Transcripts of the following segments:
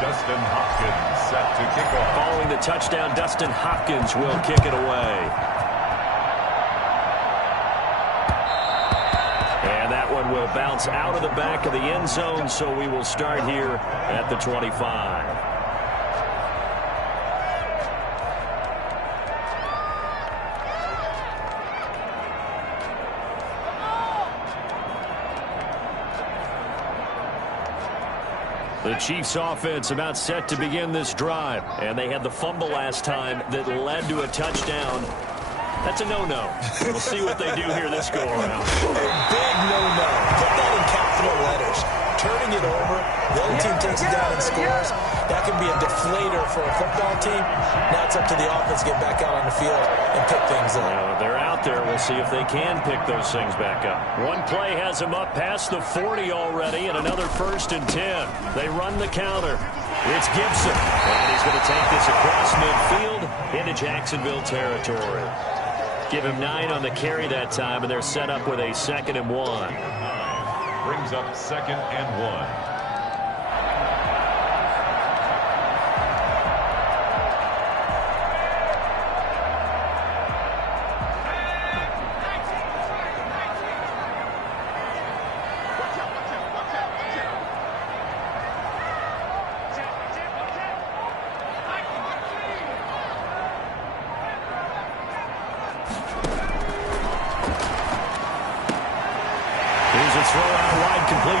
Dustin Hopkins set to kick off. Following the touchdown, Dustin Hopkins will kick it away. And that one will bounce out of the back of the end zone, so we will start here at the 25. The Chiefs offense about set to begin this drive. And they had the fumble last time that led to a touchdown. That's a no-no. We'll see what they do here this go-around. A big no-no. Put that in capital letters. Turning it over, the other team takes it down and scores. That can be a deflator for a football team. Now it's up to the offense to get back out on the field and pick things up. They're out there. We'll see if they can pick those things back up. One play has them up past the 40 already, and another 1st and 10. They run the counter. It's Gibson, and he's going to take this across midfield into Jacksonville territory. Give him 9 on the carry that time, and they're set up with a 2nd and 1. Brings up 2nd and 1.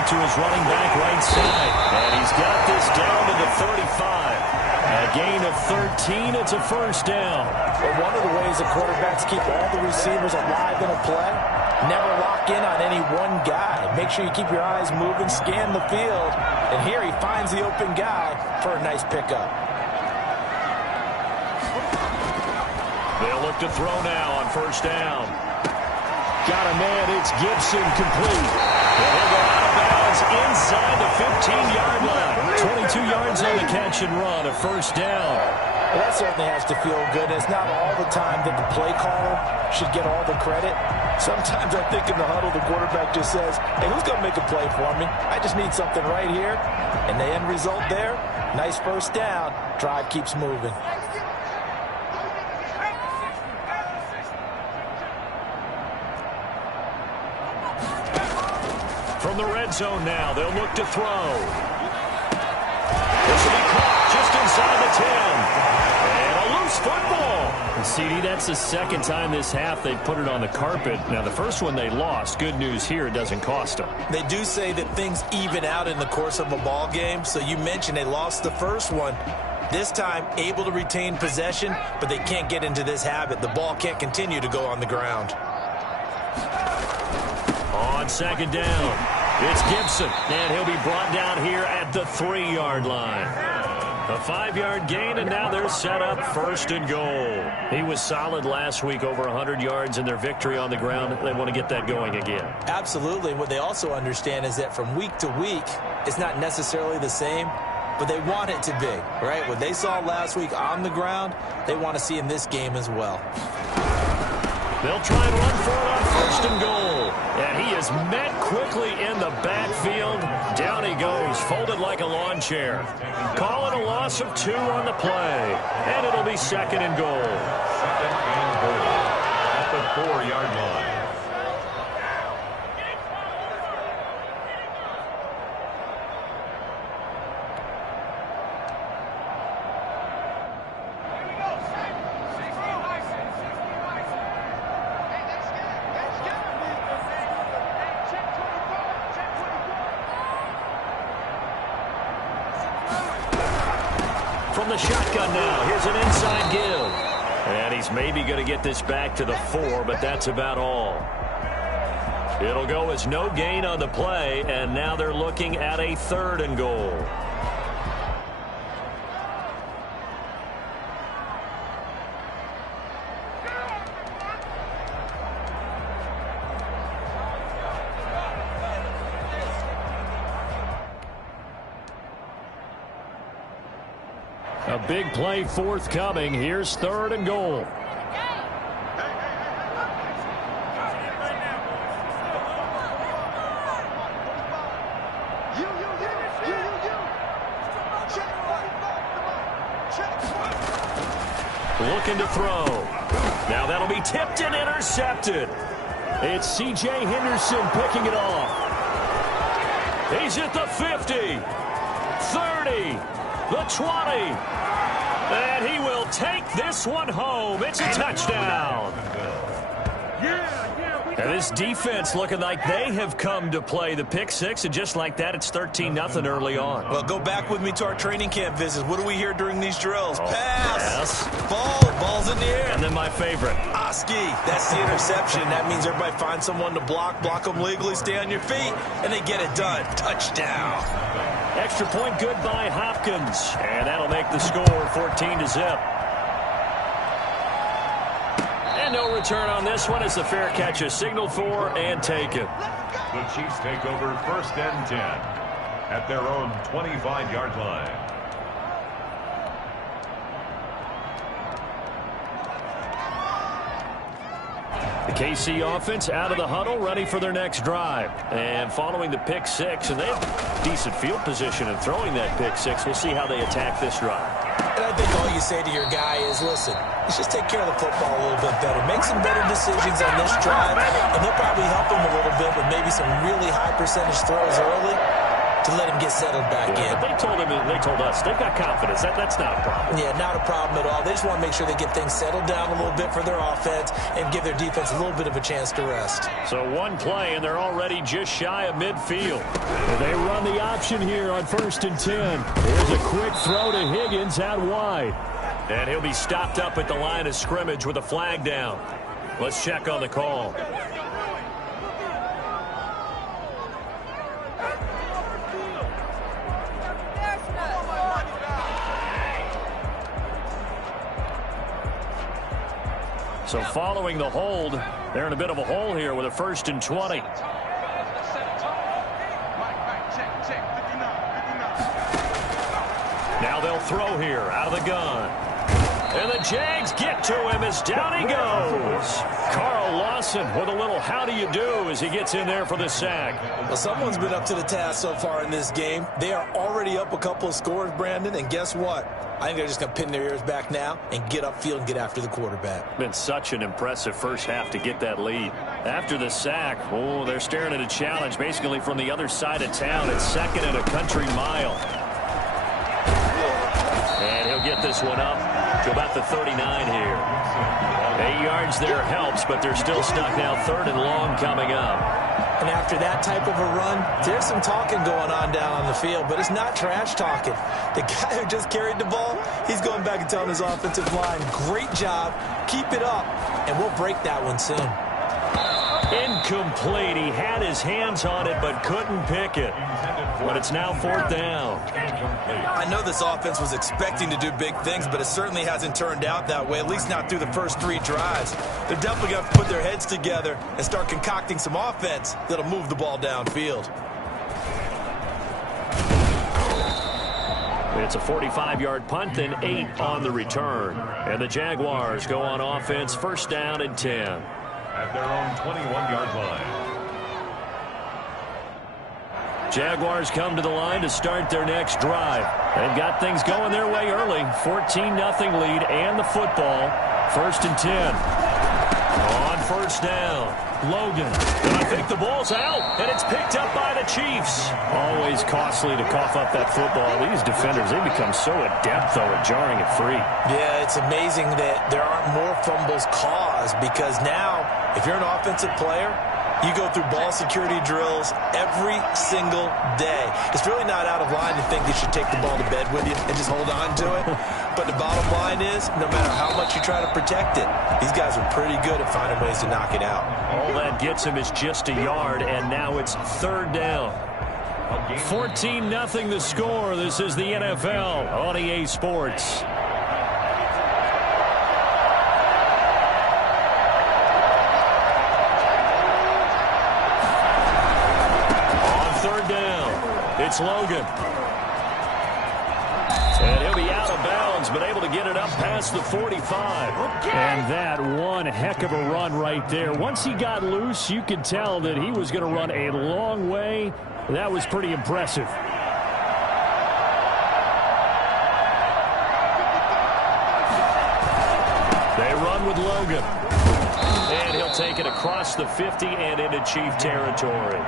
To his running back right side. And he's got this down to the 35. A gain of 13. It's a 1st down. But one of the ways the quarterbacks keep all the receivers alive in a play, never lock in on any one guy. Make sure you keep your eyes moving, scan the field. And here he finds the open guy for a nice pickup. They'll look to throw now on 1st down. Got a man. It's Gibson complete. And he'll go out of bounds inside the 15-yard line. 22 yards on the catch and run, a 1st down. Well, that certainly has to feel good. It's not all the time that the play caller should get all the credit. Sometimes I think in the huddle, the quarterback just says, hey, who's going to make a play for me? I just need something right here. And the end result there, nice 1st down. Drive keeps moving. From the red zone now, they'll look to throw. This will be caught just inside the 10. And a loose football. CD, that's the 2nd time this half they've put it on the carpet. Now, the first one they lost. Good news here, it doesn't cost them. They do say that things even out in the course of a ball game. So you mentioned they lost the first one. This time, able to retain possession, but they can't get into this habit. The ball can't continue to go on the ground. On 2nd down, it's Gibson, and he'll be brought down here at the 3-yard line. A 5-yard gain, and now they're set up 1st and goal. He was solid last week, over 100 yards in their victory on the ground. They want to get that going again. Absolutely. What they also understand is that from week to week, it's not necessarily the same, but they want it to be, right? What they saw last week on the ground, they want to see in this game as well. They'll try and run for it on 1st and goal. And he is met quickly in the backfield. Down he goes, folded like a lawn chair. Call it a loss of 2 on the play. And it'll be 2nd and goal. 2nd and goal at the 4-yard line. From the shotgun now, here's an inside give. And he's maybe going to get this back to the 4, but that's about all. It'll go as no gain on the play, and now they're looking at a 3rd and goal. A big play forthcoming. Here's 3rd and goal. looking to throw. Now that'll be tipped and intercepted. It's C.J. Henderson picking it off. He's at the 50, 30, the 20. And he will take this one home. It's a touchdown. And this defense looking like they have come to play the pick six, and just like that, it's 13-0 early on. Well, go back with me to our training camp visits. What do we hear during these drills? Pass. Ball's in the air. And then my favorite. Oski, that's the interception. That means everybody finds someone to block them legally, stay on your feet, and they get it done. Touchdown. Extra point good by Hopkins. And that'll make the score 14-0. And no return on this one as the fair catch is signaled for and taken. The Chiefs take over 1st and 10 at their own 25-yard line. The KC offense out of the huddle, ready for their next drive. And following the pick six, and they have decent field position in throwing that pick six. We'll see how they attack this drive. And I think all you say to your guy is, listen, let's just take care of the football a little bit better. Make some better decisions on this drive, and they'll probably help him a little bit with maybe some really high percentage throws early to let him get settled back in. But they told us they've got confidence. That's not a problem. Yeah, not a problem at all. They just want to make sure they get things settled down a little bit for their offense and give their defense a little bit of a chance to rest. So one play, and they're already just shy of midfield. They run the option here on 1st and 10. Here's a quick throw to Higgins out wide. And he'll be stopped up at the line of scrimmage with a flag down. Let's check on the call. So following the hold, they're in a bit of a hole here with a 1st and 20. Now they'll throw here out of the gun. And the Jags get to him as down he goes. Carl Lawson with a little how do you do as he gets in there for the sack. Well, someone's been up to the task so far in this game. They are already up a couple of scores, Brandon, and guess what? I think they're just going to pin their ears back now and get upfield and get after the quarterback. Been such an impressive first half to get that lead. After the sack, they're staring at a challenge basically from the other side of town. It's 2nd and a country mile. And he'll get this one up to about the 39 here. 8 yards there helps, but they're still stuck now. 3rd and long coming up. And after that type of a run, there's some talking going on down on the field, but it's not trash talking. The guy who just carried the ball, he's going back and telling his offensive line, great job, keep it up, and we'll break that one soon. Incomplete. He had his hands on it but couldn't pick it. But it's now 4th down. I know this offense was expecting to do big things, but it certainly hasn't turned out that way, at least not through the first 3 drives. They're definitely going to have to put their heads together and start concocting some offense that'll move the ball downfield. It's a 45-yard punt and 8 on the return. And the Jaguars go on offense, 1st down and 10. At their own 21-yard line. Jaguars come to the line to start their next drive. They've got things going their way early. 14-0 lead and the football. 1st and 10. On 1st down. Logan. And I think the ball's out, and it's picked up by the Chiefs. Always costly to cough up that football. These defenders, they become so adept, though, at jarring it free. Yeah, it's amazing that there aren't more fumbles caused because now, if you're an offensive player, you go through ball security drills every single day. It's really not out of line to think you should take the ball to bed with you and just hold on to it. But the bottom line is, no matter how much you try to protect it, these guys are pretty good at finding ways to knock it out. All that gets him is just a yard, and now it's 3rd down. 14-0 the score. This is the NFL on EA Sports. It's Logan. And he'll be out of bounds, but able to get it up past the 45. And that one heck of a run right there. Once he got loose, you could tell that he was going to run a long way. That was pretty impressive. with Logan. And he'll take it across the 50 and into Chief territory.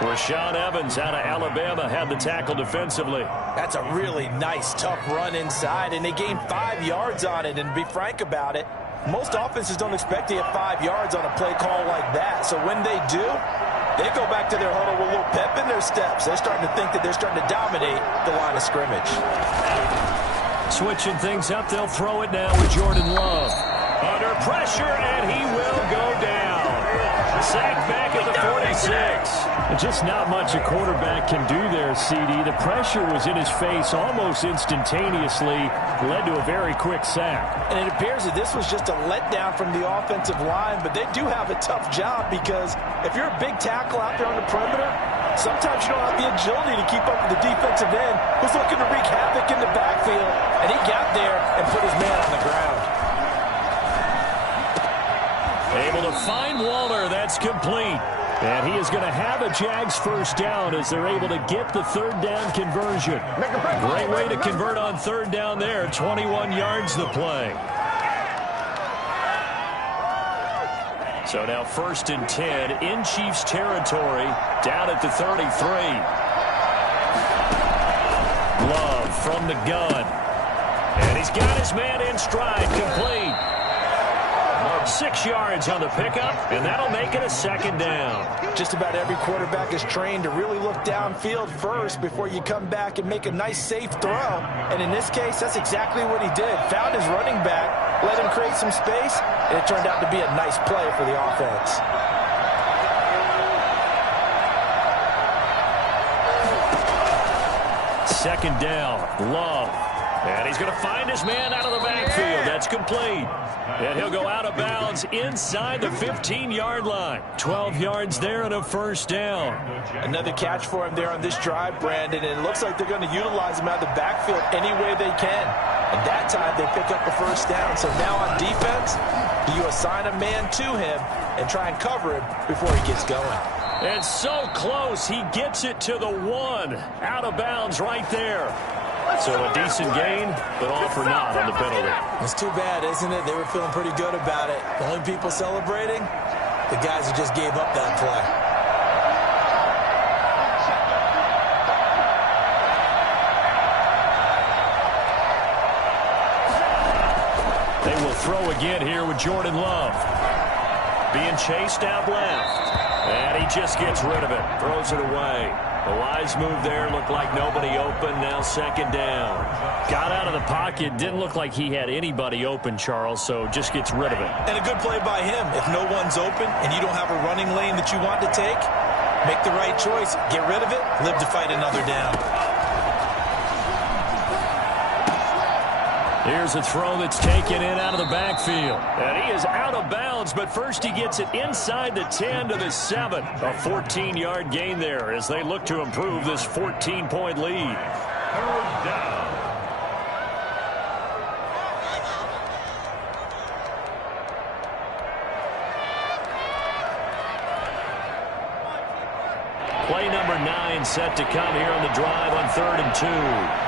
Rashaan Evans out of Alabama had the tackle defensively. That's a really nice, tough run inside, and they gained 5 yards on it. And to be frank about it, most offenses don't expect to get 5 yards on a play call like that. So when they do, they go back to their huddle with a little pep in their steps. They're starting to think that they're starting to dominate the line of scrimmage. Switching things up, they'll throw it now with Jordan Love. Under pressure, and he will go down. Sacked back at the 46. Just not much a quarterback can do there, CD. The pressure was in his face almost instantaneously, led to a very quick sack. And it appears that this was just a letdown from the offensive line, but they do have a tough job because if you're a big tackle out there on the perimeter, sometimes you don't have the agility to keep up with the defensive end who's looking to wreak havoc in the backfield, and he got there and put his man on the ground. Able to find Waller. That's complete. And he is going to have a Jags first down as they're able to get the third down conversion. Great way to convert on third down there. 21 yards the play. So now 1st and 10 in Chiefs territory, down at the 33. Love from the gun. And he's got his man in stride, complete. 6 yards on the pickup, and that'll make it a 2nd down. Just about every quarterback is trained to really look downfield first before you come back and make a nice, safe throw. And in this case, that's exactly what he did. Found his running back, let him create some space, and it turned out to be a nice play for the offense. Second down, Love. And he's going to find his man out of the backfield. That's complete. And he'll go out of bounds inside the 15-yard line. 12 yards there and a first down. Another catch for him there on this drive, Brandon, and it looks like they're going to utilize him out of the backfield any way they can. And that time they pick up the first down. So now on defense, you assign a man to him and try and cover him before he gets going. And so close, he gets it to the 1. Out of bounds right there. So a decent gain, but all for naught on the penalty. It's too bad, isn't it? They were feeling pretty good about it. The only people celebrating, the guys who just gave up that play. They will throw again here with Jordan Love. Being chased out left. And he just gets rid of it. Throws it away. The wise move there. Looked like nobody open. Now 2nd down. Got out of the pocket. Didn't look like he had anybody open, Charles, so just gets rid of it. And a good play by him. If no one's open and you don't have a running lane that you want to take, make the right choice. Get rid of it. Live to fight another down. Here's a throw that's taken in out of the backfield. And he is out of bounds, but first he gets it inside the 10 to the 7. A 14-yard gain there as they look to improve this 14-point lead. 3rd down. Play number 9 set to come here on the drive on 3rd and 2.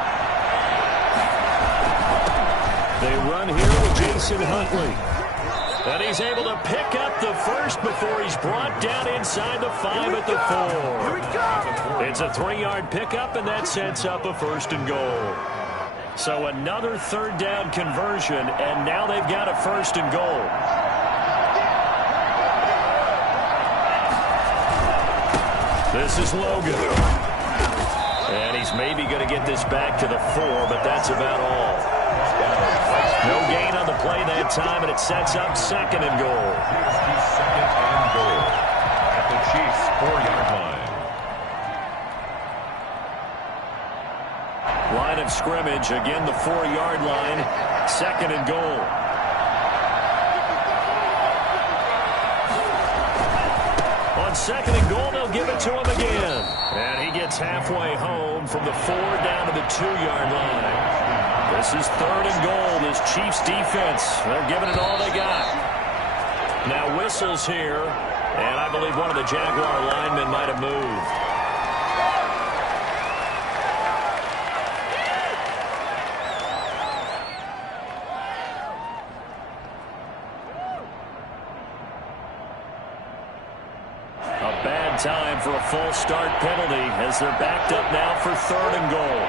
They run here with Jason Huntley. And he's able to pick up the first before he's brought down inside the 5 at the 4. It's a 3-yard pickup, and that sets up a 1st and goal. So another 3rd down conversion, and now they've got a 1st and goal. This is Logan. And he's maybe going to get this back to the 4, but that's about all. No gain on the play that time, and it sets up 2nd and goal. Here's the 2nd and goal at the Chiefs' 4-yard line. Line of scrimmage, again the 4-yard line, 2nd and goal. On 2nd and goal, they'll give it to him again. And he gets halfway home from the 4 down to the 2-yard line. This is 3rd and goal. This Chiefs defense, they're giving it all they got. Now whistles here, and I believe one of the Jaguar linemen might have moved. in time for a false start penalty as they're backed up now for 3rd and goal.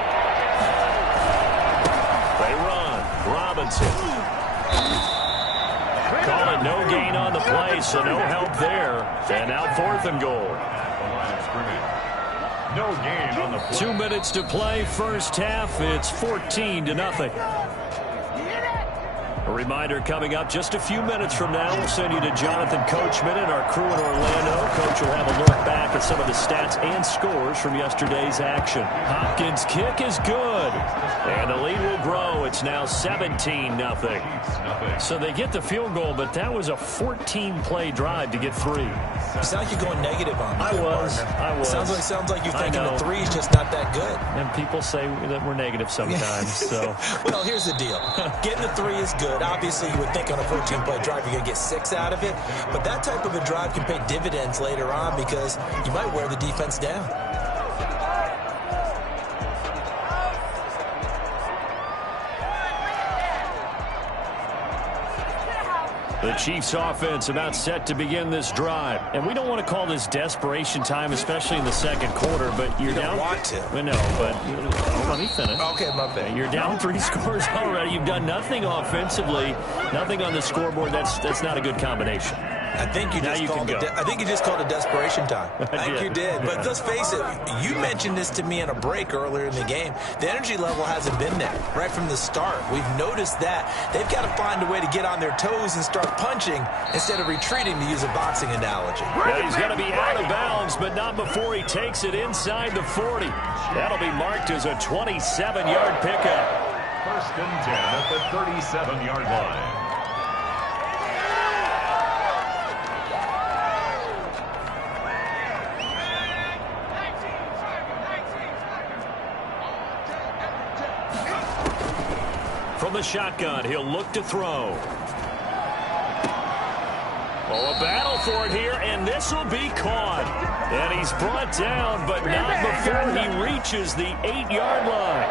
They run. Robinson. Call it no gain on the play, so no help there. And now 4th and goal. No gain on the play. 2 minutes to play, first half. It's 14-0. A reminder coming up just a few minutes from now. We'll send you to Jonathan Coachman and our crew in Orlando. Coach will have a look back at some of the stats and scores from yesterday's action. Hopkins' kick is good. And the lead will grow. It's now 17-0. So they get the field goal, but that was a 14-play drive to get 3. You sound like you're going negative on me. I was. Sounds like you're thinking the 3 is just not that good. And people say that we're negative sometimes. So, well, here's the deal. Getting the 3 is good. Obviously, you would think on a 14-play drive you're going to get 6 out of it. But that type of a drive can pay dividends later on because you might wear the defense down. The Chiefs offense about set to begin this drive. And we don't want to call this desperation time, especially in the second quarter, but you're down. You don't want to. I know, but let me finish. Okay, my bad. You're down 3 scores already. You've done nothing offensively, nothing on the scoreboard. That's not a good combination. I think you just called it desperation time. I think you did. But let's face it, you mentioned this to me in a break earlier in the game. The energy level hasn't been there right from the start. We've noticed that. They've got to find a way to get on their toes and start punching instead of retreating, to use a boxing analogy. Yeah, he's going to be out of bounds, but not before he takes it inside the 40. That'll be marked as a 27-yard pickup. 1st and 10 at the 37-yard line. From the shotgun, he'll look to throw. Oh, a battle for it here, and this will be caught. And he's brought down, but not before he reaches the 8-yard line.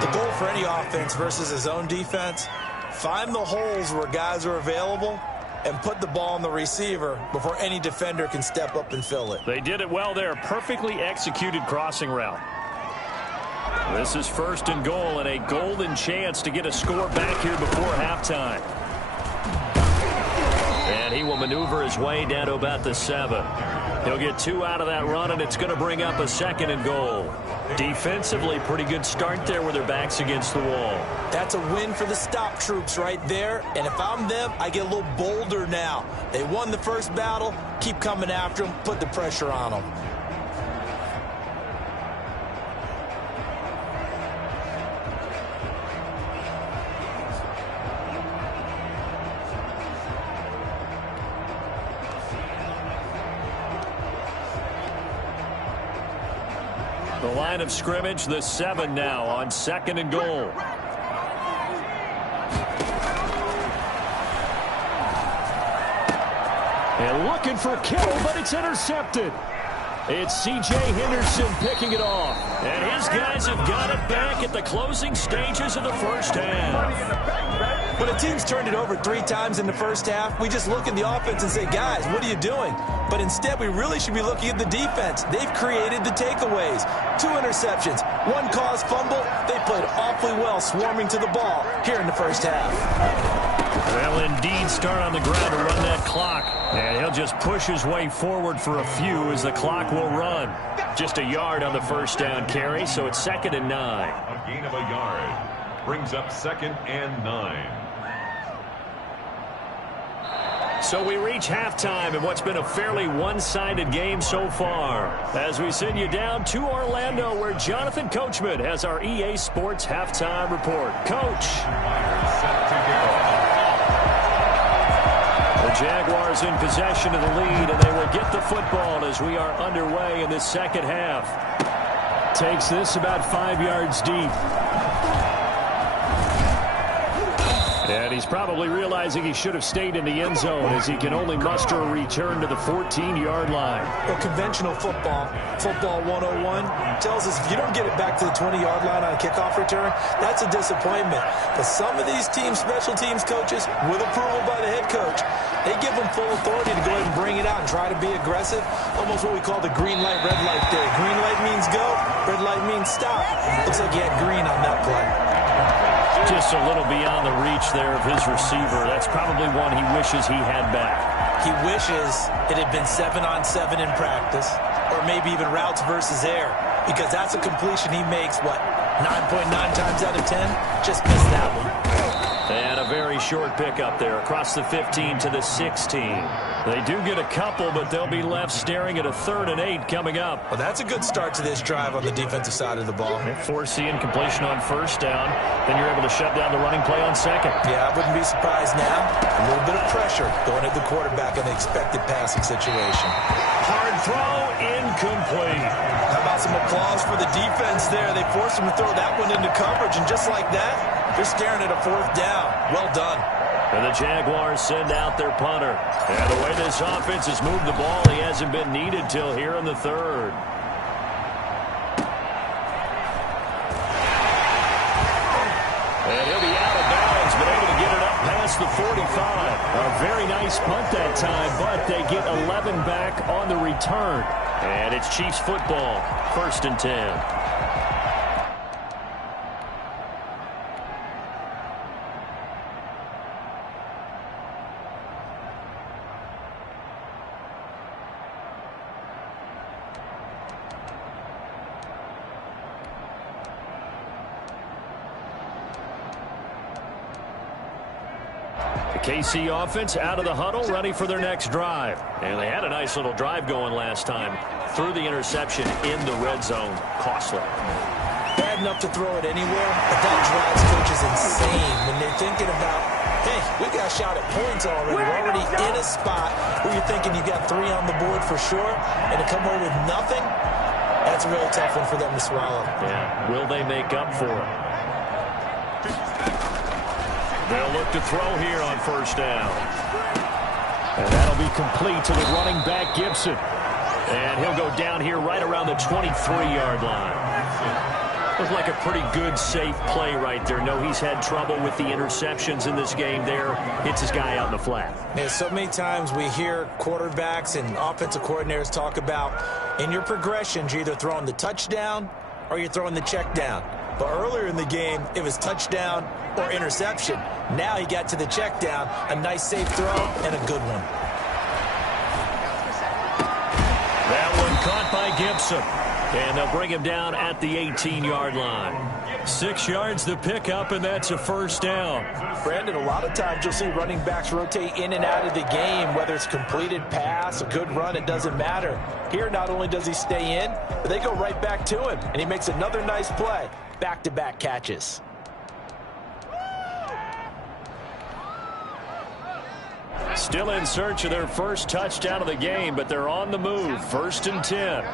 The goal for any offense versus his own defense, find the holes where guys are available and put the ball on the receiver before any defender can step up and fill it. They did it well there. Perfectly executed crossing route. This is 1st and goal and a golden chance to get a score back here before halftime. And he will maneuver his way down to about the 7. He'll get 2 out of that run, and it's going to bring up a 2nd and goal. Defensively, pretty good start there with their backs against the wall. That's a win for the stop troops right there. And if I'm them, I get a little bolder now. They won the first battle. Keep coming after them. Put the pressure on them. The line of scrimmage, the 7 now on 2nd and goal. And looking for Kittle, but it's intercepted. It's C.J. Henderson picking it off. And his guys have got it back at the closing stages of the first half. When a team's turned it over 3 times in the first half, we just look at the offense and say, guys, what are you doing? But instead, we really should be looking at the defense. They've created the takeaways. 2 interceptions, 1 caused fumble. They played awfully well swarming to the ball here in the first half. They'll indeed start on the ground to run that clock. And he'll just push his way forward for a few as the clock will run. Just a yard on the first down carry, so it's 2nd and 9. A gain of a yard brings up 2nd and 9. So we reach halftime in what's been a fairly one-sided game so far. As we send you down to Orlando, where Jonathan Coachman has our EA Sports halftime report. Coach. The Jaguars in possession of the lead, and they will get the football as we are underway in this second half. Takes this about 5 yards deep. And he's probably realizing he should have stayed in the end zone as he can only muster a return to the 14-yard line. Well, conventional football 101, tells us if you don't get it back to the 20-yard line on a kickoff return, that's a disappointment. But some of these teams, special teams coaches, with approval by the head coach, they give them full authority to go ahead and bring it out and try to be aggressive. Almost what we call the green light, red light theory. Green light means go, red light means stop. Looks like he had green on that play. Just a little beyond the reach there of his receiver. That's probably one he wishes he had back. He wishes it had been 7-on-7 in practice, or maybe even routes versus air, because that's a completion he makes, what, 9.9 times out of 10? Just missed that one. And a very short pickup there across the 15 to the 16. They do get a couple, but they'll be left staring at a 3rd and 8 coming up. Well, that's a good start to this drive on the defensive side of the ball. Force the incompletion on 1st down. Then you're able to shut down the running play on 2nd. Yeah, I wouldn't be surprised now. A little bit of pressure going at the quarterback in the expected passing situation. Hard throw, incomplete. How about some applause for the defense there? They forced him to throw that one into coverage, and just like that, they're staring at a 4th down. Well done. And the Jaguars send out their punter. And the way this offense has moved the ball, he hasn't been needed till here in the 3rd. And he'll be out of bounds, but able to get it up past the 45. A very nice punt that time, but they get 11 back on the return. And it's Chiefs football, 1st and 10. KC offense out of the huddle, ready for their next drive. And they had a nice little drive going last time. Threw the interception in the red zone. Costly. Bad enough to throw it anywhere, but that drives coaches insane when they're thinking about, hey, we got shot at points already. We're already in a spot where you're thinking you got 3 on the board for sure, and to come away with nothing, that's a real tough one for them to swallow. Yeah. Will they make up for it? They'll look to throw here on 1st down. And that'll be complete to the running back, Gibson. And he'll go down here right around the 23-yard line. Looks like a pretty good, safe play right there. No, he's had trouble with the interceptions in this game there. Hits his guy out in the flat. Yeah, so many times we hear quarterbacks and offensive coordinators talk about, in your progressions, you're either throwing the touchdown or you're throwing the check down. But earlier in the game, it was touchdown or interception. Now he got to the check down, a nice safe throw, and a good one. That one caught by Gibson. And they'll bring him down at the 18-yard line. 6 yards to pick up, and that's a 1st down. Brandon, a lot of times you'll see running backs rotate in and out of the game, whether it's completed pass, a good run, it doesn't matter. Here, not only does he stay in, but they go right back to him, and he makes another nice play. Back-to-back catches. Still in search of their first touchdown of the game, but they're on the move. 1st and 10.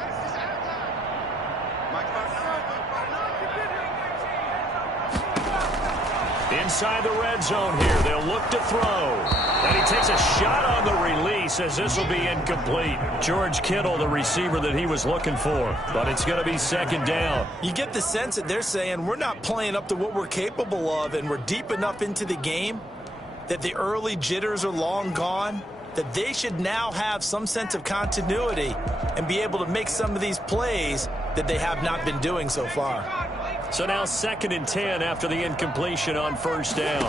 Inside the red zone here, they'll look to throw. And he takes a shot on the release as this will be incomplete. George Kittle, the receiver that he was looking for. But it's going to be 2nd down. You get the sense that they're saying we're not playing up to what we're capable of, and we're deep enough into the game that the early jitters are long gone, that they should now have some sense of continuity and be able to make some of these plays that they have not been doing so far. So now 2nd and 10 after the incompletion on 1st down.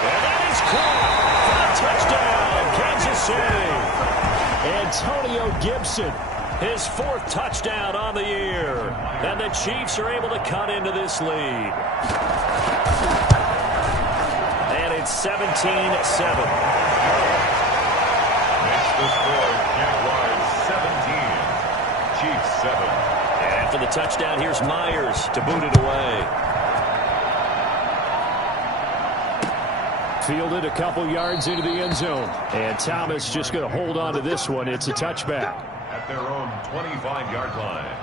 And that is caught for a touchdown, Kansas City. Antonio Gibson, his 4th touchdown on the year. And the Chiefs are able to cut into this lead. And it's 17-7. Makes the score Jaguars 17. Chiefs 7. After the touchdown, here's Myers to boot it away. Fielded a couple yards into the end zone. And Thomas just going to hold on to this one. It's a touchback. At their own 25-yard line.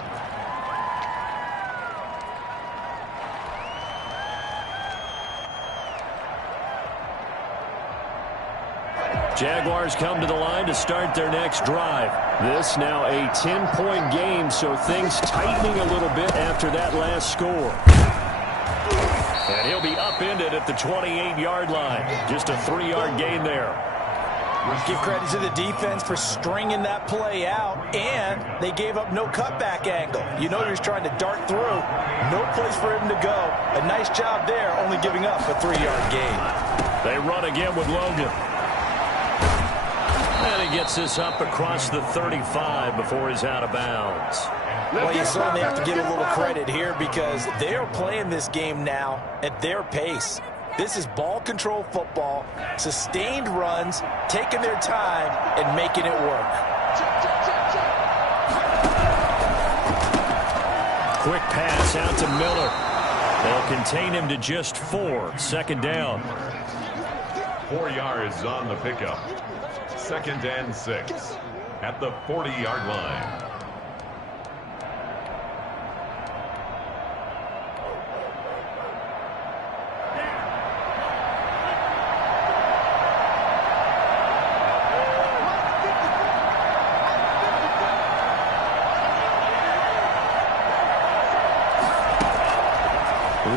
Jaguars come to the line to start their next drive. This now a 10-point game, so things tightening a little bit after that last score. And he'll be upended at the 28-yard line. Just a 3-yard gain there. Give credit to the defense for stringing that play out, and they gave up no cutback angle. You know he was trying to dart through. No place for him to go. A nice job there, only giving up a 3-yard gain. They run again with Logan. And he gets this up across the 35 before he's out of bounds. Well, you certainly have to give a little credit here because they are playing this game now at their pace. This is ball control football, sustained runs, taking their time, and making it work. Quick pass out to Miller. They'll contain him to just 4. Second down. 4 yards on the pickup. 2nd and 6 at the 40-yard line.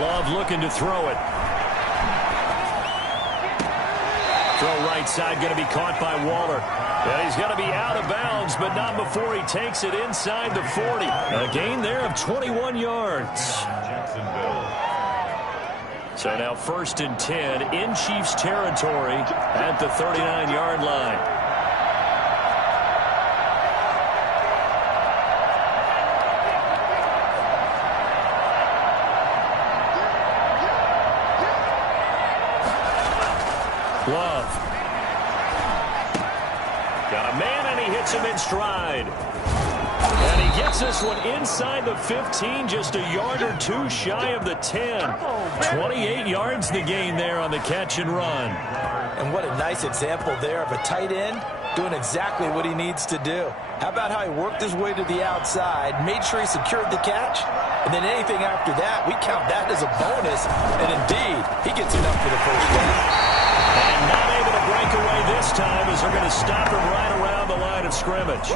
Love looking to throw it. Throw right side, going to be caught by Waller. And he's going to be out of bounds, but not before he takes it inside the 40. A gain there of 21 yards. So now 1st and 10 in Chiefs territory at the 39-yard line. Love. Got a man, and he hits him in stride. And he gets this one inside the 15, just a yard or 2 shy of the 10. 28 yards the gain there on the catch and run. And what a nice example there of a tight end doing exactly what he needs to do. How about how he worked his way to the outside, made sure he secured the catch, and then anything after that, we count that as a bonus. And indeed, he gets enough for the first down. And not able to break away this time as they're going to stop him right around the line of scrimmage.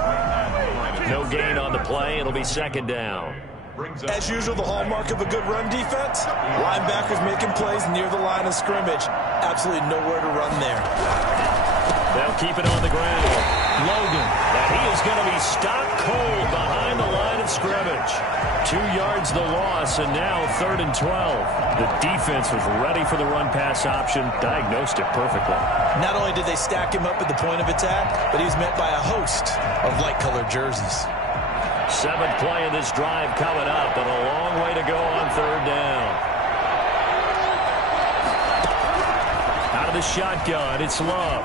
No gain on the play. It'll be 2nd down. As usual, the hallmark of a good run defense, linebackers making plays near the line of scrimmage. Absolutely nowhere to run there. They'll keep it on the ground. Logan, and he is going to be stopped cold behind the line of scrimmage. 2 yards the loss, and now 3rd and 12. The defense was ready for the run-pass option, diagnosed it perfectly. Not only did they stack him up at the point of attack, but he was met by a host of light-colored jerseys. 7th play of this drive coming up, and a long way to go on 3rd down. Out of the shotgun, it's Love.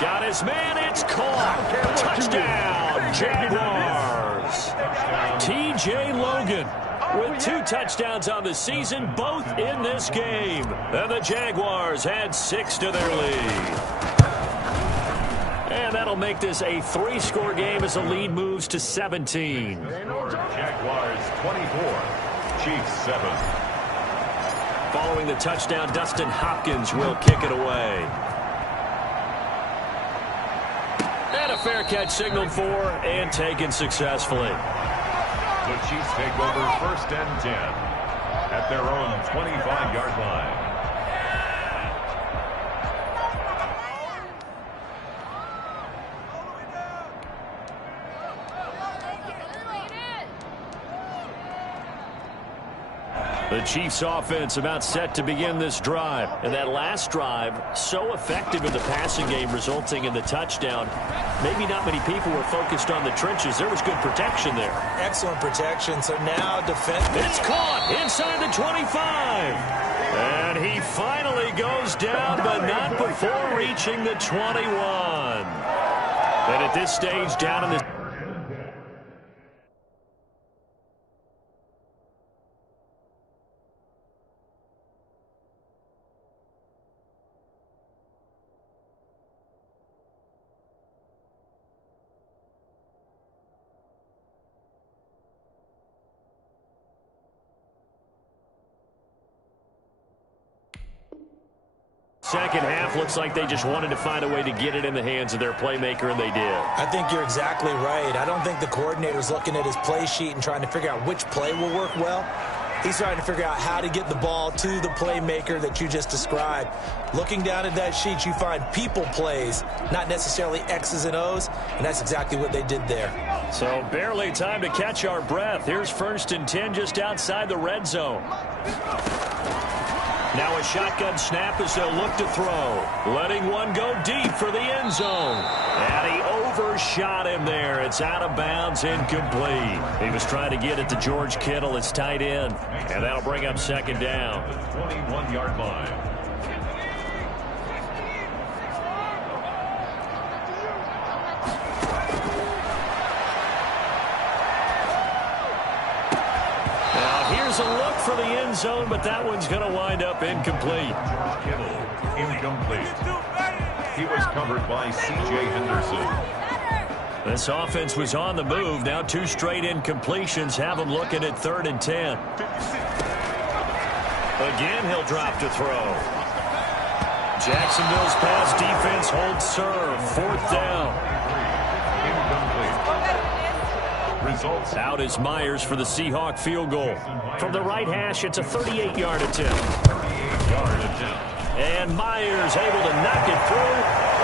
Got his man, it's caught. Touchdown, Jaguars. T.J. Logan with 2 touchdowns on the season, both in this game. And the Jaguars add 6 to their lead. And that'll make this a 3-score game as the lead moves to 17. Jaguars 24, Chiefs 7. Following the touchdown, Dustin Hopkins will kick it away. And a fair catch signaled for and taken successfully. The Chiefs take over 1st and 10 at their own 25-yard line. The Chiefs offense about set to begin this drive. And that last drive, so effective in the passing game, resulting in the touchdown. Maybe not many people were focused on the trenches. There was good protection there. Excellent protection. So now defense. It's caught inside the 25. And he finally goes down, but not before reaching the 21. And at this stage, down in the second half, looks like they just wanted to find a way to get it in the hands of their playmaker, and they did. I think you're exactly right. I don't think the coordinator's looking at his play sheet and trying to figure out which play will work well. He's trying to figure out how to get the ball to the playmaker that you just described. Looking down at that sheet, you find people plays, not necessarily X's and O's, and that's exactly what they did there. So barely time to catch our breath. Here's 1st and 10 just outside the red zone. Now a shotgun snap as they'll look to throw. Letting one go deep for the end zone. And he overshot him there. It's out of bounds, incomplete. He was trying to get it to George Kittle, his tight end. And that'll bring up 2nd down. 21-yard line. Here's a look for the end zone, but that one's going to wind up incomplete. Kittle, incomplete. He was covered by C.J. Henderson. This offense was on the move. Now 2 straight incompletions have them looking at 3rd and 10. Again, he'll drop to throw. Jacksonville's pass defense holds serve. 4th down. Results. Out is Myers for the Seahawk field goal. From the right hash, it's a 38-yard attempt. 38-yard attempt. And Myers able to knock it through,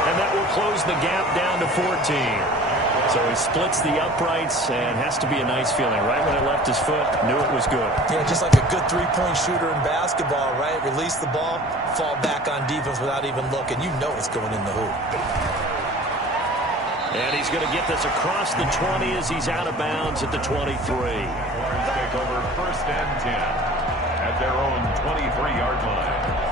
and that will close the gap down to 14. So he splits the uprights, and has to be a nice feeling. Right when it left his foot, knew it was good. Yeah, just like a good three-point shooter in basketball, right? Release the ball, fall back on defense without even looking. You know it's going in the hoop. And he's going to get this across the 20 as he's out of bounds at the 23. Take over 1st and 10 at their own 23-yard line.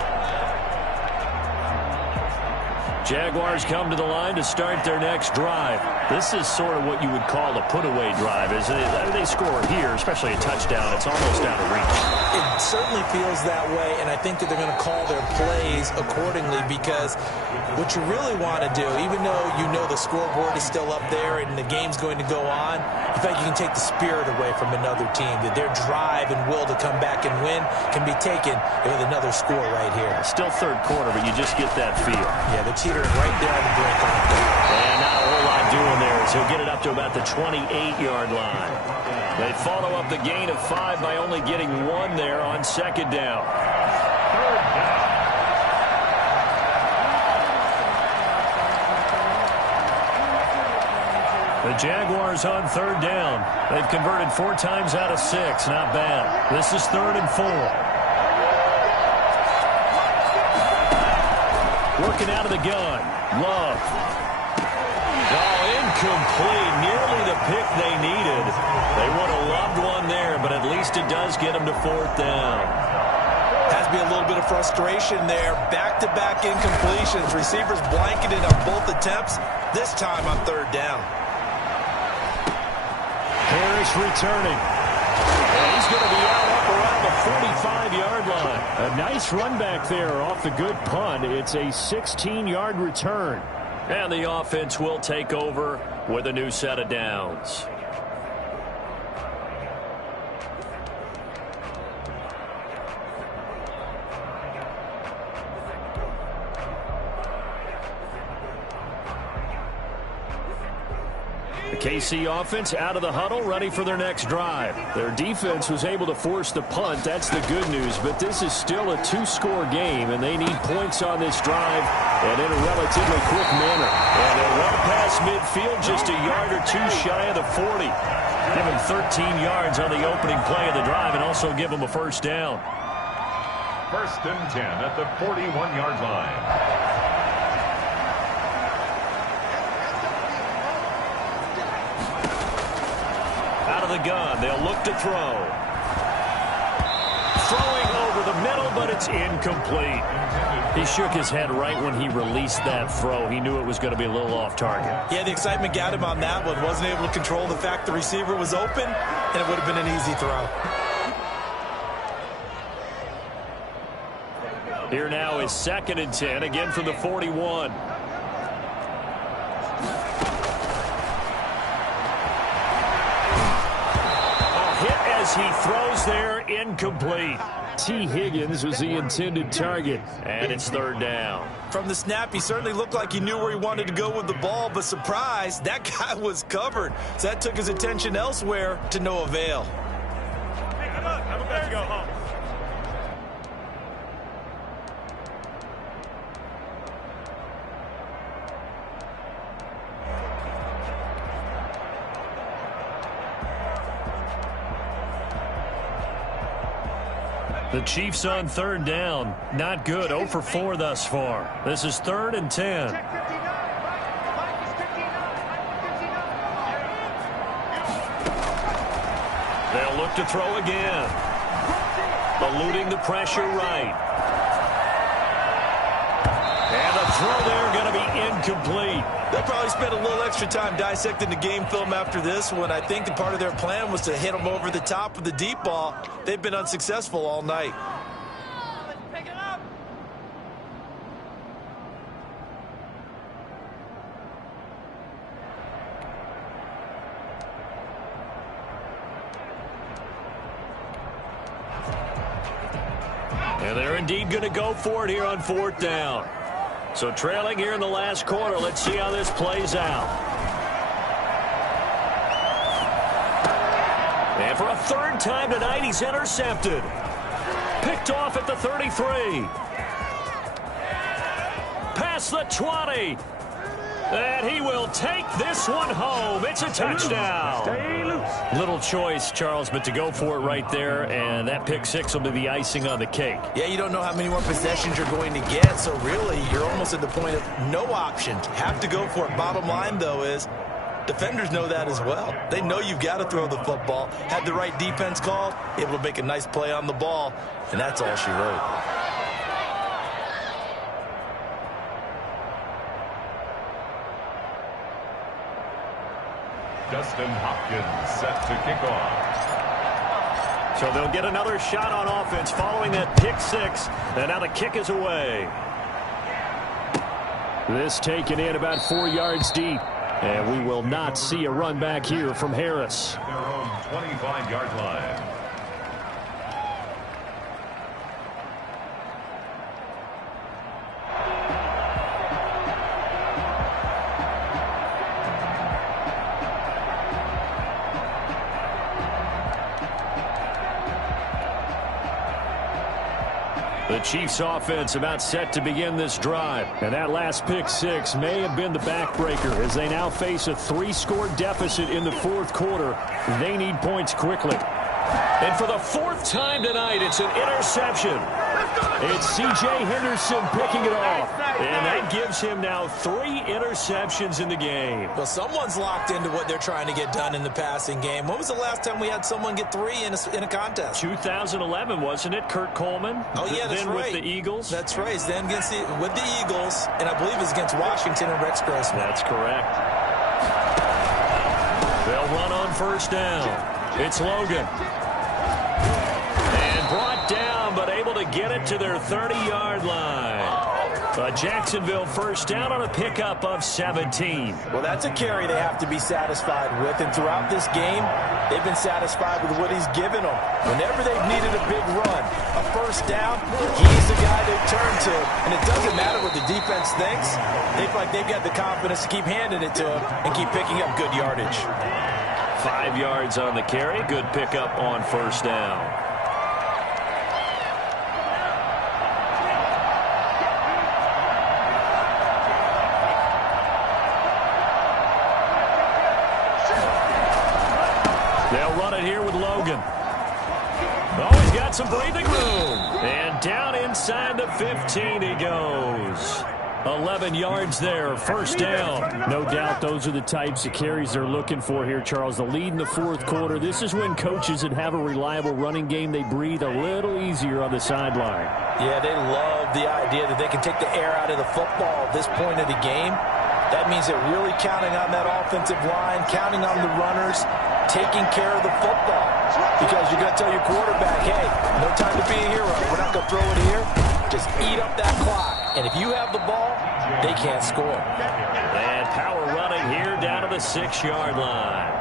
Jaguars come to the line to start their next drive. This is sort of what you would call a put-away drive. As they score here, especially a touchdown, it's almost out of reach. It certainly feels that way, and I think that they're going to call their plays accordingly, because what you really want to do, even though you know the scoreboard is still up there and the game's going to go on, in fact, you can take the spirit away from another team, that their drive and will to come back and win can be taken with another score right here. Still 3rd quarter, but you just get that feel. Yeah, they're teetering right there on the brink. And not a whole lot doing there, as he'll get it up to about the 28-yard line. They follow up the gain of 5 by only getting 1 there on 2nd down. 3rd down. The Jaguars on 3rd down. They've converted 4 times out of 6. Not bad. This is 3rd and 4. Working out of the gun. Love. Oh, incomplete. Nearly the pick they needed. They would have loved one there, but at least it does get them to 4th down. Has to be a little bit of frustration there. Back-to-back incompletions. Receivers blanketed on both attempts. This time on 3rd down. Harris returning. And he's going to be out up around the 45-yard line. A nice run back there off the good punt. It's a 16-yard return. And the offense will take over with a new set of downs. The KC offense out of the huddle, ready for their next drive. Their defense was able to force the punt. That's the good news. But this is still a 2-score game, and they need points on this drive and in a relatively quick manner. And they'll run past midfield, just a yard or 2 shy of the 40. Give them 13 yards on the opening play of the drive and also give them a 1st down. 1st and 10 at the 41-yard line. The gun. They'll look to throw. Throwing over the middle, but it's incomplete. He shook his head right when he released that throw. He knew it was going to be a little off target. Yeah, the excitement got him on that one. Wasn't able to control the fact the receiver was open, and it would have been an easy throw. Here now is 2nd and 10, again from the 41. He throws there, incomplete. T. Higgins was the intended target. And it's third down. From the snap, he certainly looked like he knew where he wanted to go with the ball, but surprise, that guy was covered. So that took his attention elsewhere to no avail. Hey, come on. I'm about to go home. The Chiefs on third down. Not good. 0 for 4 thus far. This is 3rd and 10. They'll look to throw again. Eluding the pressure right. And the throw there going to be incomplete. They'll probably spend a little extra time dissecting the game film after this one. I think the part of their plan was to hit them over the top with the deep ball. They've been unsuccessful all night. Let's pick it up. And they're indeed going to go for it here on 4th down. So trailing here in the last quarter. Let's see how this plays out. And for a 3rd time tonight, he's intercepted. Picked off at the 33. Past the 20. And he will take this one home. It's a touchdown. Stay loose. Little choice, Charles, but to go for it right there, and that pick 6 will be the icing on the cake. Yeah, you don't know how many more possessions you're going to get, so really you're almost at the point of no option. Have to go for it. Bottom line, though, is defenders know that as well. They know you've got to throw the football. Had the right defense called, able to make a nice play on the ball, and that's all she wrote. Justin Hopkins set to kick off. So they'll get another shot on offense following that pick 6. And now the kick is away. This taken in about 4 yards deep. And we will not see a run back here from Harris. Their own 25-yard line. The Chiefs offense about set to begin this drive. And that last pick 6 may have been the backbreaker as they now face a 3-score deficit in the 4th quarter. They need points quickly. And for the 4th time tonight, it's an interception. It's C.J. Henderson picking it off. And that gives him now 3 interceptions in the game. Well, someone's locked into what they're trying to get done in the passing game. When was the last time we had someone get 3 in a contest? 2011, wasn't it? Kurt Coleman? Oh, yeah, that's then right. with the Eagles? That's right. Then with the Eagles, and I believe it was against Washington and Rex Grossman. That's correct. They'll run on 1st down. It's Logan. And brought down, but able to get it to their 30-yard line. A Jacksonville 1st down on a pickup of 17. Well, that's a carry they have to be satisfied with, and throughout this game, they've been satisfied with what he's given them. Whenever they've needed a big run, a 1st down, he's the guy they turn to, and it doesn't matter what the defense thinks. They feel like they've got the confidence to keep handing it to him and keep picking up good yardage. 5 yards on the carry. Good pickup on 1st down. They'll run it here with Logan. Oh, he's got some breathing room. And down inside the 15 he goes. 11 yards there, 1st down. No doubt those are the types of carries they're looking for here, Charles. The lead in the 4th quarter. This is when coaches that have a reliable running game, they breathe a little easier on the sideline. Yeah, they love the idea that they can take the air out of the football at this point of the game. That means they're really counting on that offensive line, counting on the runners, taking care of the football. Because you're going to tell your quarterback, hey, no time to be a hero. We're not going to throw it here. Just eat up that clock. And if you have the ball, they can't score. And power running here down to the 6-yard line.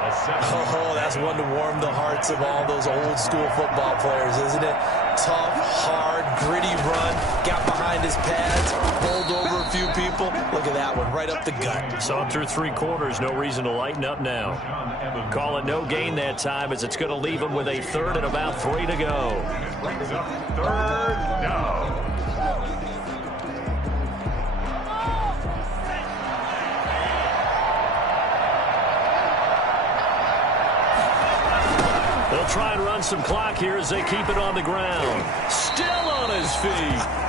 Oh, that's one to warm the hearts of all those old school football players, isn't it? Tough, hard, gritty run, got behind his pads, bowled over a few people. Look at that one, right up the gut. Saw through 3 quarters, no reason to lighten up now. Call it no gain that time as it's going to leave him with a 3rd and about 3 to go. Brings up 3rd down. They'll try and run some clock here as they keep it on the ground. Still on his feet.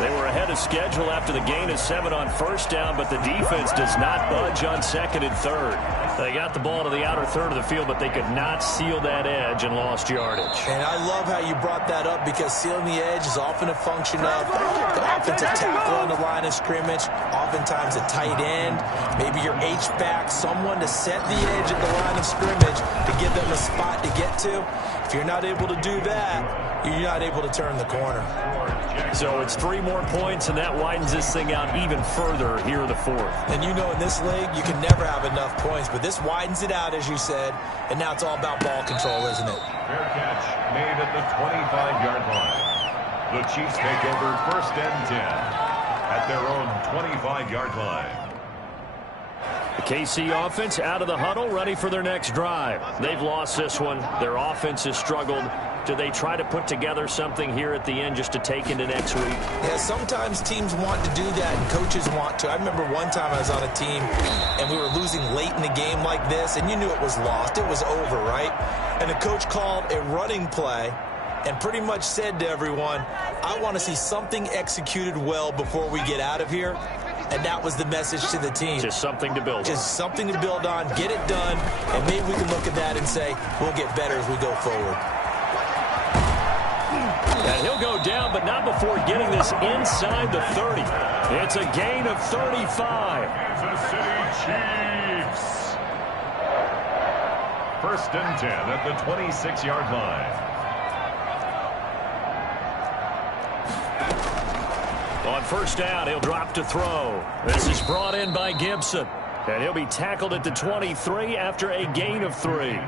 They were ahead of schedule after the gain of 7 on 1st down, but the defense does not budge on 2nd and 3rd. They got the ball to the outer 3rd of the field, but they could not seal that edge and lost yardage. And I love how you brought that up because sealing the edge is often a function of the offensive tackle on the line of scrimmage, oftentimes a tight end, maybe your H-back, someone to set the edge at the line of scrimmage to give them a spot to get to. If you're not able to do that, you're not able to turn the corner. So it's 3 more points, and that widens this thing out even further here in the 4th. And you know in this league, you can never have enough points, but this widens it out, as you said, and now it's all about ball control, isn't it? Fair catch made at the 25-yard line. The Chiefs take over 1st and 10 at their own 25-yard line. The KC offense out of the huddle, ready for their next drive. They've lost this one. Their offense has struggled. Do they try to put together something here at the end just to take into next week? Yeah, sometimes teams want to do that and coaches want to. I remember one time I was on a team and we were losing late in the game like this, and you knew it was lost. It was over, right? And the coach called a running play and pretty much said to everyone, I want to see something executed well before we get out of here. And that was the message to the team. Just something to build on. Just something to build on, get it done, and maybe we can look at that and say, we'll get better as we go forward. And he'll go down, but not before getting this inside the 30. It's a gain of 35. Kansas City Chiefs. 1st and 10 at the 26-yard line. On 1st down, he'll drop to throw. This is brought in by Gibson. And he'll be tackled at the 23 after a gain of 3.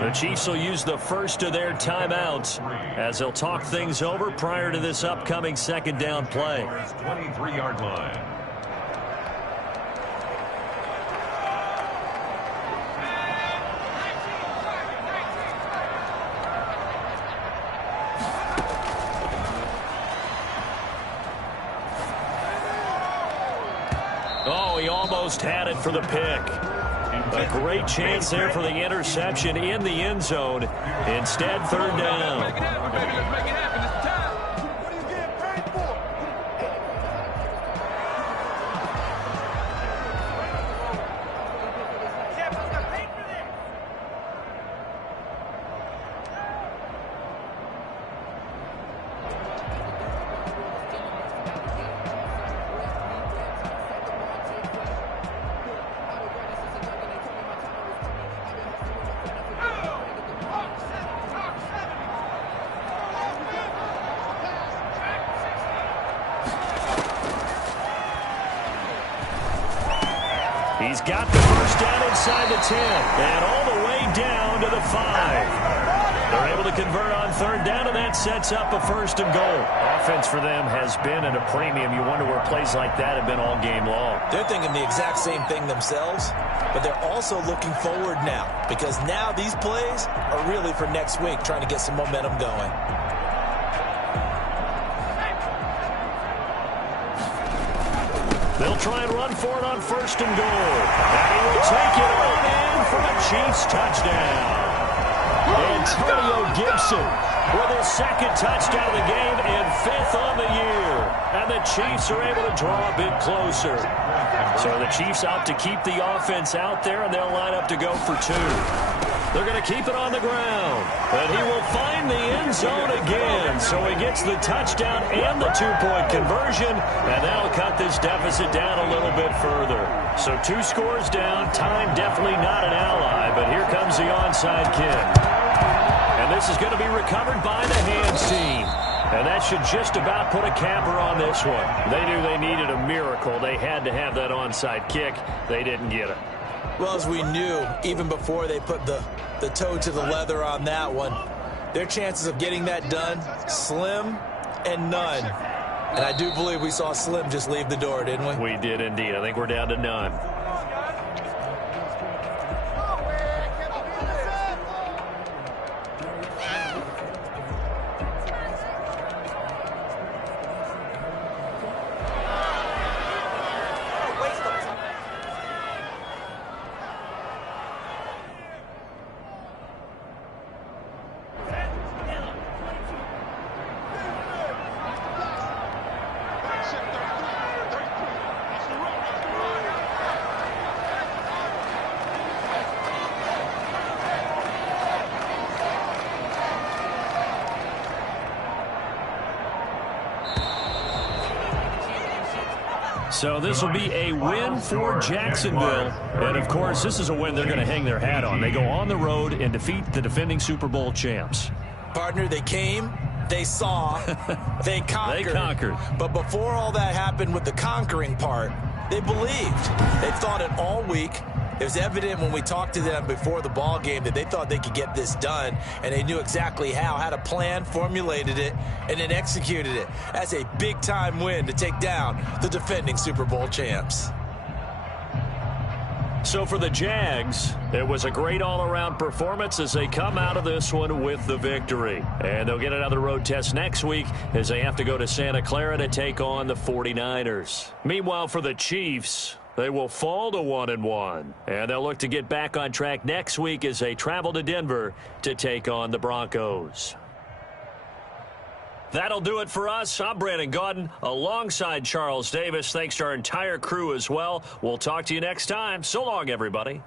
The Chiefs will use the first of their timeouts as they'll talk things over prior to this upcoming 2nd down play. 23-yard line. Oh, he almost had it for the pick. A great chance there for the interception in the end zone. Instead, 3rd down. He's got the first down inside the 10 and all the way down to the 5. They're able to convert on 3rd down, and that sets up a 1st and goal. Offense for them has been at a premium. You wonder where plays like that have been all game long. They're thinking the exact same thing themselves, but they're also looking forward now because now these plays are really for next week, trying to get some momentum going. They'll try and run for it on 1st and goal. And he will take it on in for a Chiefs touchdown. Antonio Gibson with his 2nd touchdown of the game and 5th on the year. And the Chiefs are able to draw a bit closer. So the Chiefs opt to keep the offense out there, and they'll line up to go for 2. They're going to keep it on the ground. And he will find the end zone again. So he gets the touchdown and the 2-point conversion. And that'll cut this deficit down a little bit further. So 2 scores down. Time definitely not an ally. But here comes the onside kick. And this is going to be recovered by the hands team. And that should just about put a capper on this one. They knew they needed a miracle. They had to have that onside kick. They didn't get it. Well, as we knew, even before they put the toe to the leather on that one, their chances of getting that done, slim and none. And I do believe we saw Slim just leave the door, didn't we? We did indeed. I think we're down to none. So this will be a win for Jacksonville. And, of course, this is a win they're going to hang their hat on. They go on the road and defeat the defending Super Bowl champs. Partner, they came, they saw, they conquered. They conquered. But before all that happened with the conquering part, they believed. They thought it all week. It was evident when we talked to them before the ball game that they thought they could get this done, and they knew exactly how, had a plan, formulated it, and then executed it. That's a big-time win to take down the defending Super Bowl champs. So for the Jags, it was a great all-around performance as they come out of this one with the victory. And they'll get another road test next week as they have to go to Santa Clara to take on the 49ers. Meanwhile, for the Chiefs, they will fall to 1-1, and they'll look to get back on track next week as they travel to Denver to take on the Broncos. That'll do it for us. I'm Brandon Gaudin alongside Charles Davis. Thanks to our entire crew as well. We'll talk to you next time. So long, everybody.